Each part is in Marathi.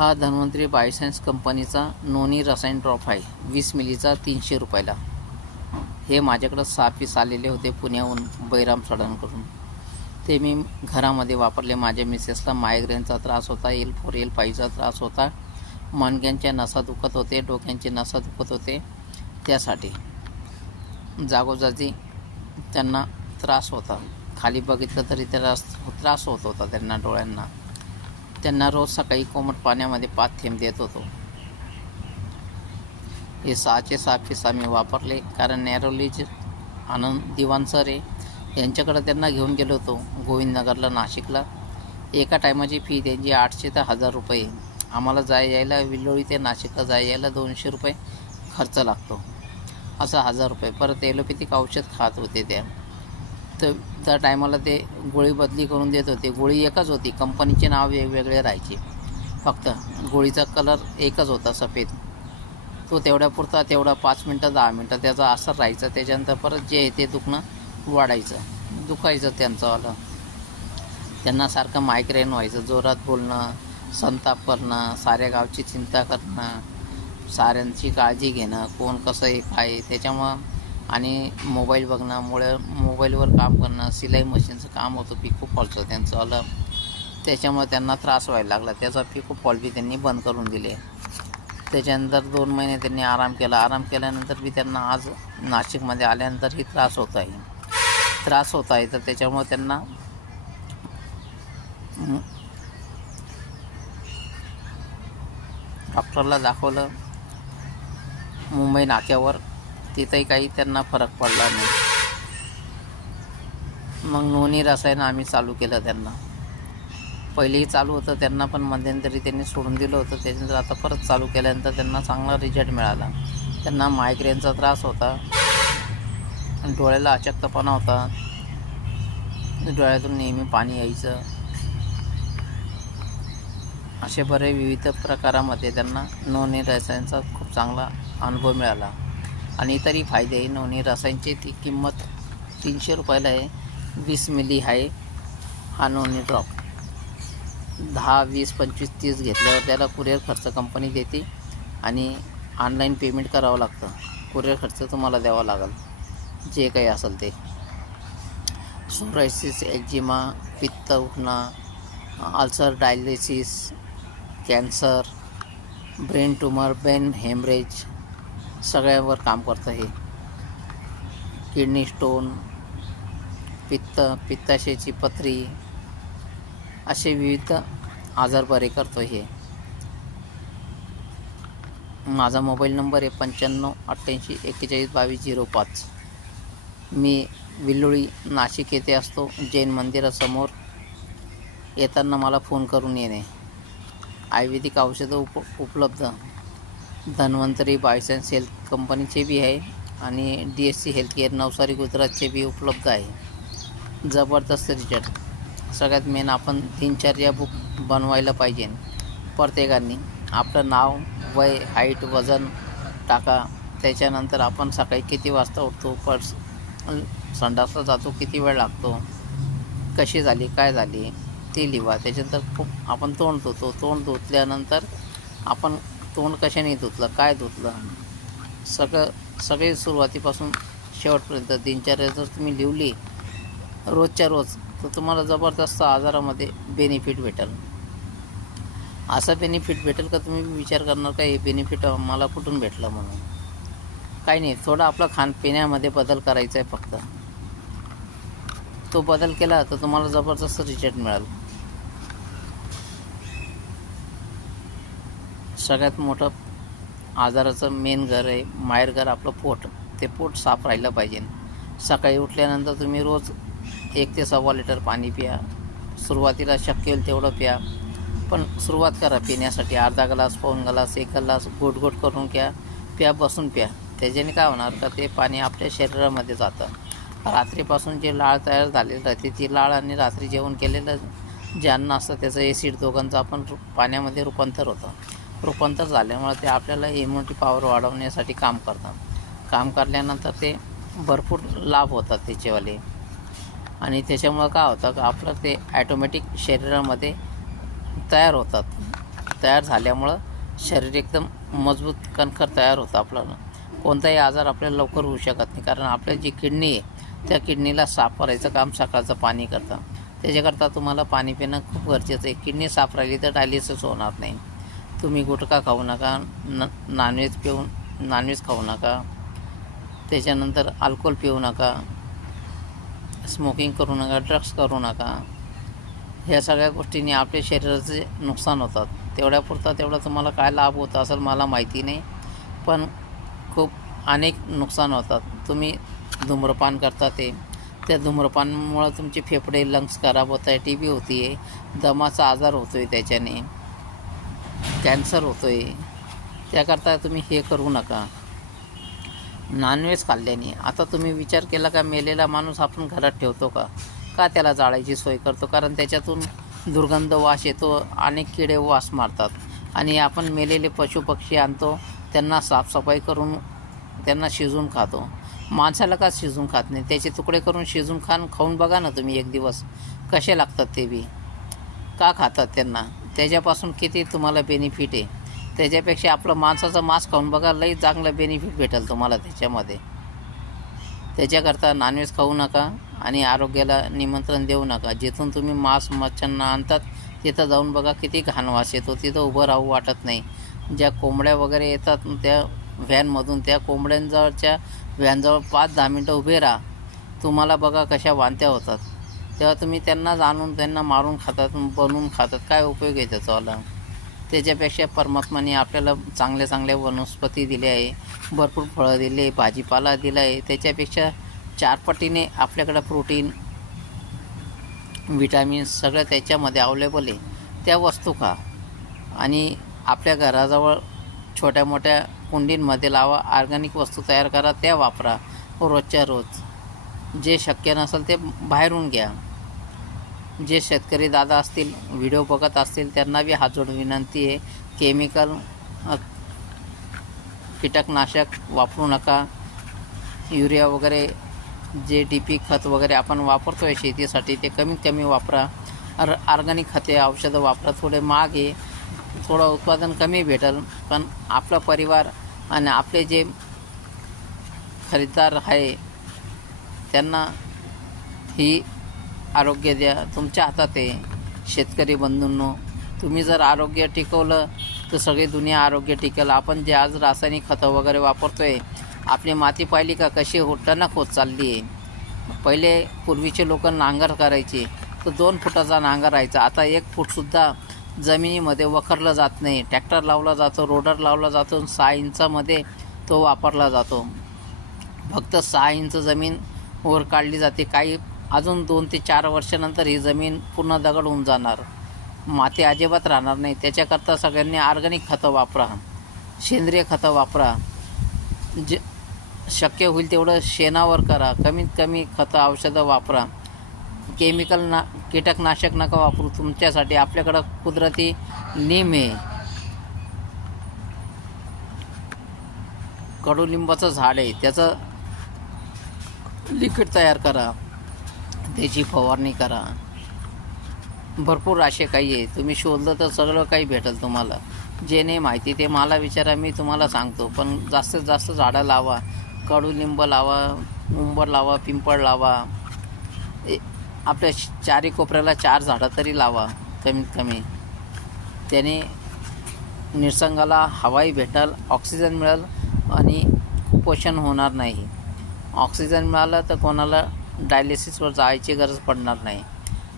हा धन्वंतरी बायोसायन्स कंपनीचा नोनी रसायन ड्रॉप आहे. 20 मिलीचा 300 रुपयाला. हे माझ्याकडं 6 पीस आलेले होते पुण्याहून बैराम सडांकडून. ते मी घरामध्ये वापरले. माझ्या मिसेसला मायग्रेनचा त्रास होता, L4 L5चा त्रास होता, मणक्यांच्या नसा दुखत होते, डोक्यांची नसा दुखत होते. त्यासाठी जागोजागी त्यांना त्रास होता. खाली बघितलं तरी त्रास होत होता त्यांना डोळ्यांना. त्यांना रोज सकाळी कोमट पाण्यामध्ये 5 थेंब देत होतो. हे 6चे 6 पीस आम्ही वापरले. कारण नॅरोलीज आनंद दिवाण सर आहे यांच्याकडे त्यांना घेऊन गेलो होतो गोविंदनगरला, नाशिकला. एका टायमाची फी त्यांची 800 ते 1000 रुपये. आम्हाला यायला विल्लोळी ते नाशिकला यायला 200 रुपये खर्च लागतो. असं 1000 रुपये. परत ॲलोपॅथिक औषध खात होते तर त्या टायमाला ते गोळी बदली करून देत होते. गोळी एकच होती, कंपनीचे नाव वेगवेगळे राहायचे, फक्त गोळीचा कलर एकच होता, सफेद. तो तेवढ्यापुरता तेवढा 5 मिनटं 10 मिनटं त्याचा असर राहायचा. त्याच्यानंतर परत जे आहे ते दुखणं दुखायचं त्यांचंवालं. त्यांना सारखं मायग्रेन व्हायचं, जोरात बोलणं, संताप करणं, साऱ्या गावची चिंता करणं, साऱ्यांची काळजी घेणं, कोण कसं आहे काय. त्याच्यामुळं आणि मोबाईल बघण्यामुळे मोबाईलवर काम करणं, सिलाई मशीनचं काम होतं, पिको फॉलचं त्यांचंवालं. त्याच्यामुळे त्यांना त्रास व्हायला लागला. त्याचा पिको फॉल बी त्यांनी बंद करून दिले. त्याच्यानंतर 2 महिने त्यांनी आराम केला. आराम केल्यानंतर बी त्यांना आज नाशिकमध्ये आल्यानंतरही त्रास होत आहे. तर त्याच्यामुळे त्यांना डॉक्टरला दाखवलं मुंबई नाक्यावर. तिथंही काही त्यांना फरक पडला नाही. मग नोनी रसायन आम्ही चालू केलं त्यांना. पहिलेही चालू होतं त्यांना, पण मध्यंतरी त्यांनी सोडून दिलं होतं. त्याच्यानंतर आता परत चालू केल्यानंतर त्यांना चांगला रिझल्ट मिळाला. त्यांना मायग्रेनचा त्रास होता, डोळ्याला अशक्तपणा होता, डोळ्यातून नेहमी पाणी यायचं. असे बरे विविध प्रकारामध्ये त्यांना नोनी रसायनचा खूप चांगला अनुभव मिळाला. आणि इतरही फायदे आहे. नोनी रसायनची ती किंमत 300 रुपयाला आहे. 20 मिली आहे हा नोनी ड्रॉप. 10, 20, 25, 30 घेतल्यावर त्याला कुरिअर खर्च कंपनी देते आणि ऑनलाईन पेमेंट करावं लागतं. कुरिअर खर्च तुम्हाला द्यावा लागेल, जे काही असेल ते. सोरायसिस, एक्झिमा, पित्त उठणं, ulcer, dialysis, cancer, brain tumour, brain haemorrhage सगळ्यावर काम करतं हे. किडनी स्टोन, पित्ताशयाची पथरी असे विविध आजार बरे करतो हे. माझा मोबाईल नंबर आहे 95 88 41 22 05. मी विल्लोळी नाशिक येथे असतो, जैन मंदिरासमोर. येताना मला फोन करून येणे. आयुर्वेदिक औषधं उपलब्ध धन्वंतरी बायोसायन्स हेल्थ कंपनीचे बी आहे आणि DSC हेल्थकेअर नवसारी गुजरातचे बी उपलब्ध आहे. जबरदस्त रिझल्ट. सगळ्यात मेन आपण दिनचर्या बुक बनवायला पाहिजे प्रत्येकाने. आपलं नाव, वय, हाईट, वजन टाका. त्याच्यानंतर आपण सकाळी किती वाजता उठतो, संडासला जातो, किती वेळ लागतो, कशी झाली, काय झाली ते लिहा. त्याच्यानंतर खूप आपण तोंड धुतो. तोंड धुतल्यानंतर आपण तोंड कशाने धुतलं, काय धुतलं, सगळे सुरुवातीपासून शेवटपर्यंत दिनचर्या जर तुम्ही लिहिली रोजच्या रोज, तर तुम्हाला जबरदस्त आजारामध्ये बेनिफिट भेटेल. असं बेनिफिट भेटेल का तुम्ही विचार करणार का हे बेनिफिट मला कुठून भेटलं म्हणून. काही नाही, थोडं आपलं खाणपिण्यामध्ये बदल करायचा आहे फक्त. तो बदल केला तर तुम्हाला जबरदस्त रिझल्ट मिळेल. सगळ्यात मोठं आजाराचं मेन घर आहे माहेरघर आपलं पोट. ते पोट साफ राहिलं पाहिजे. सकाळी उठल्यानंतर तुम्ही रोज 1 ते 1.25 लिटर पाणी प्या. सुरुवातीला शक्य होईल तेवढं प्या, पण सुरुवात करा पिण्यासाठी. अर्धा ग्लास, पाऊण ग्लास, 1 ग्लास गोट करून बसून प्या. त्याच्याने काय होणार का ते पाणी आपल्या शरीरामध्ये जातं. रात्रीपासून जे लाळ तयार झालेली राहते ती लाळ आणि रात्री जेवण केलेलं जे अन्न असतं त्याचं ॲसिड दोघांचं आपण पाण्यामध्ये रूपांतर झाल्यामुळे ते आपल्याला इम्युनिटी पॉवर वाढवण्यासाठी काम करतात. काम करल्यानंतर ते भरपूर लाभ होतात त्याचेवाले. आणि त्याच्यामुळं काय होतं का आपलं ते ॲटोमॅटिक शरीरामध्ये तयार होतात. तयार झाल्यामुळं शरीर एकदम मजबूत कणखर तयार होतं. आपल्याला कोणताही आजार आपल्याला लवकर होऊ शकत नाही, कारण आपल्या जी किडनी आहे त्या किडनीला साफ करायचं काम सकाळचं पाणी करतं. त्याच्याकरता तुम्हाला पाणी पिणं खूप गरजेचं आहे. किडनी साफ राहिली तर डायलिसिस होणार नाही. तुम्ही गुटखा खाऊ नका, नॉनव्हेज खाऊ नका, त्याच्यानंतर अल्कोहोल पिऊ नका, स्मोकिंग करू नका, ड्रग्स करू नका. ह्या सगळ्या गोष्टींनी आपल्या शरीराचे नुकसान होतात. तेवढा तुम्हाला काय लाभ होत असेल मला माहिती नाही, पण खूप अनेक नुकसान होतात. तुम्ही धूम्रपान करता त्या धूम्रपानामुळं तुमचे फेफडे, लंग्स खराब होत आहे, TB होती आहे, दमाचा आजार होतो आहे, त्याच्याने कॅन्सर होतो आहे. त्याकरता तुम्ही हे करू नका. नॉनव्हेज खाल्ल्याने आता तुम्ही विचार केला का, मेलेला माणूस आपण घरात ठेवतो का त्याला जाळायची सोय करतो? कारण त्याच्यातून दुर्गंध वास येतो, अनेक किडे वास मारतात. आणि आपण मेलेले पशुपक्षी आणतो, त्यांना साफसफाई करून त्यांना शिजवून खातो. माणसाला का शिजवून खात नाही? त्याचे तुकडे करून शिजवून खाऊन बघा ना तुम्ही एक दिवस, कसे लागतात ते बी. का खातात त्यांना? त्याच्यापासून किती तुम्हाला बेनिफिट आहे. त्याच्यापेक्षा आपलं मांसाचं मांस खाऊन बघा, लई चांगलं बेनिफिट भेटेल तुम्हाला त्याच्यामध्ये. त्याच्याकरता नॉनव्हेज खाऊ नका आणि आरोग्याला निमंत्रण देऊ नका. जिथून तुम्ही मांस मच्छ्यांना आणतात तिथं जाऊन बघा किती घाण वास येतो. तिथं उभं राहू वाटत नाही. ज्या कोंबड्या वगैरे येतात त्या व्हॅनमधून, त्या कोंबड्यांजवळच्या व्हॅनजवळ 5-10 मिनटं उभे राहा, तुम्हाला बघा कशा वांत्या होतात. तेव्हा तुम्ही त्यांनाच आणून त्यांना मारून खातात, बनवून खातात. काय उपयोग आहे त्याचावाला? त्याच्यापेक्षा परमात्माने आपल्याला चांगल्या वनस्पती दिल्या आहे, भरपूर फळं दिले, भाजीपाला दिला आहे. त्याच्यापेक्षा 4 पटीने आपल्याकडं प्रोटीन, विटॅमिन्स सगळं त्याच्यामध्ये अवेलेबल आहे. त्या वस्तू खा आणि आपल्या घराजवळ छोट्या मोठ्या कुंडींमध्ये लावा. ऑर्गॅनिक वस्तू तयार करा, त्या वापरा रोजच्या रोज. जे शक्य नसेल ते बाहेरून घ्या. जे शेतकरी दादा असतील, व्हिडिओ बघत असतील, त्यांना बी हात जोडून विनंती आहे, केमिकल कीटकनाशक वापरू नका. युरिया वगैरे जे DP खत वगैरे आपण वापरतो आहे शेतीसाठी, ते कमीत कमी वापरा. ऑर्गॅनिक खते, औषधं वापरा. थोडे महाग आहे, थोडं उत्पादन कमी भेटेल, पण आपला परिवार आणि आपले जे खरेदीदार आहे त्यांना ही आरोग्य द्या. तुमच्या हातात आहे. शेतकरी बंधूंनो, तुम्ही जर आरोग्य टिकवलं तर सगळी दुनिया आरोग्य टिकेल. आपण जे आज रासायनिक खतं वगैरे वापरतो आहे, आपली माती पाहिली का कशी टणक होत चालली आहे. पहिले पूर्वीचे लोक नांगर करायचे तर 2 फुटाचा नांगर राहायचा. आता 1 फूटसुद्धा जमिनीमध्ये वखरलं जात नाही. ट्रॅक्टर लावला जातो, रोडर लावला जातो, 6 इंचामध्ये तो वापरला जातो. फक्त 6 इंच जमीन वर काढली जाते. काही अजून 2 ते 4 वर्षानंतर ही जमीन पूर्ण दगड होऊन जाणार, माती अजिबात राहणार नाही. त्याच्याकरता सगळ्यांनी ऑर्गॅनिक खतं वापरा, सेंद्रिय खतं वापरा. जे शक्य होईल तेवढं शेणावर करा. कमीत कमी खतं, औषधं वापरा. कीटकनाशक नका वापरू. तुमच्यासाठी आपल्याकडं कुदरती नीम आहे, कडुलिंबाचं झाड आहे, त्याचं लिक्विड तयार करा, त्याची फवारणी करा. भरपूर असे काही आहे, तुम्ही शोधलं तर सगळं काही भेटेल तुम्हाला. जे नाही माहिती ते मला विचारा, मी तुम्हाला सांगतो. पण जास्तीत जास्त झाडं लावा. कडुलिंब लावा, उंबर लावा, पिंपळ लावा. आपल्या 4 कोपऱ्याला 4 झाडं तरी लावा कमीत कमी. त्याने निसर्गाला हवाही भेटेल, ऑक्सिजन मिळेल आणि कुपोषण होणार नाही. ऑक्सिजन मिळालं तर कोणाला डायलिसिसवर जायची गरज पडणार नाही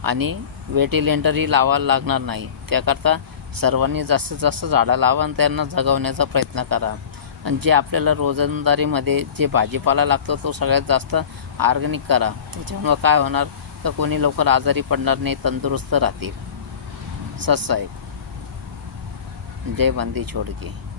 आणि व्हेंटिलेटरही लावायला लागणार नाही. त्याकरता सर्वांनी जास्तीत जास्त झाडं लावा आणि त्यांना जगवण्याचा प्रयत्न करा. आणि जे आपल्याला रोजंदारीमध्ये जे भाजीपाला लागतो तो सगळ्यात जास्त ऑर्गॅनिक करा. त्याच्यामुळं काय होणार तर कोणी लवकर आजारी पडणार नाही, तंदुरुस्त राहतील. सच साहेब, जय बंदी छोड़ के.